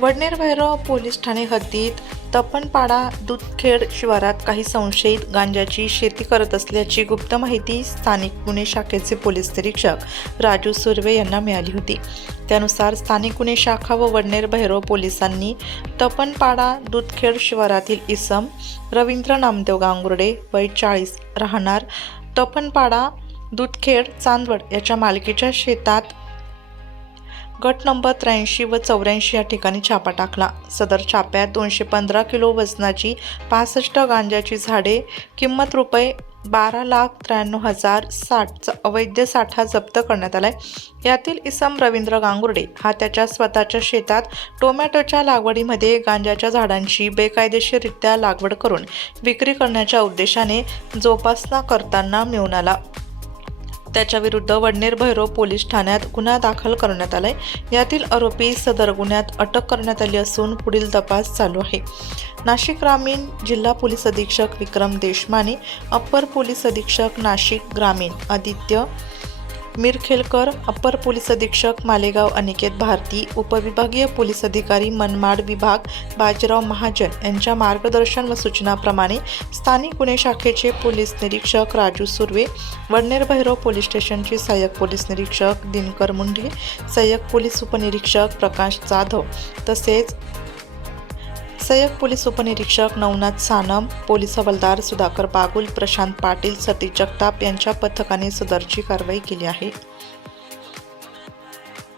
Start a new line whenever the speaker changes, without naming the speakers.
Wadner Bhairav police Thane हद्दीत तपनपाडा दूधखेड शिवारात काही संशयित गांजाची शेती करत असल्याची गुप्त माहिती स्थानिक गुन्हे शाखेचे पोलीस निरीक्षक राजू सुर्वे यांना मिळाली होती. त्यानुसार स्थानिक गुन्हे शाखा व वडनेर भैरव पोलिसांनी तपनपाडा दुधखेड शिवारातील इसम रवींद्र नामदेव गांगुर्डे वय चाळीस राहणार तपनपाडा दूधखेड चांदवड याच्या मालकीच्या शेतात गट नंबर त्र्याऐंशी व चौऱ्याऐंशी या ठिकाणी छापा टाकला. सदर छाप्यात दोनशे पंधरा किलो वजनाची पासष्ट गांजाची झाडे किंमत रुपये बारा लाख त्र्याण्णव हजार साठचा अवैध साठा जप्त करण्यात आलाय. यातील इसम रवींद्र गांगुर्डे हा त्याच्या स्वतःच्या शेतात टोमॅटोच्या लागवडीमध्ये गांजाच्या झाडांची बेकायदेशीररित्या लागवड करून विक्री करण्याच्या उद्देशाने जोपासना करताना मिळून आला. त्याच्या विरुद्ध वडनेर भैरव पोलीस ठाण्यात गुन्हा दाखल करण्यात आलाय. यातील आरोपी सदर गुन्ह्यात अटक करण्यात आली असून पुढील तपास चालू आहे. नाशिक ग्रामीण जिल्हा पोलीस अधीक्षक विक्रम देशमाने अप्पर पोलीस अधीक्षक नाशिक ग्रामीण आदित्य मिरखेलकर अप्पर पोलीस अधीक्षक मालेगाव अनिकेत भारती उपविभागीय पोलीस अधिकारी मनमाड विभाग बाजीराव महाजन यांच्या मार्गदर्शन व सूचनाप्रमाणे स्थानिक गुन्हे शाखेचे पोलीस निरीक्षक राजू सुर्वे वडनेर भैरव पोलीस स्टेशनचे सहाय्यक पोलीस निरीक्षक दिनकर मुंढे सहाय्यक पोलीस उपनिरीक्षक प्रकाश जाधव तसेच सहाय्यक पोलीस उपनिरीक्षक नवनाथ सानम पोलीस हवालदार सुधाकर बागुल प्रशांत पाटील सतीश जगताप यांच्या पथकाने सदरची कारवाई केली आहे.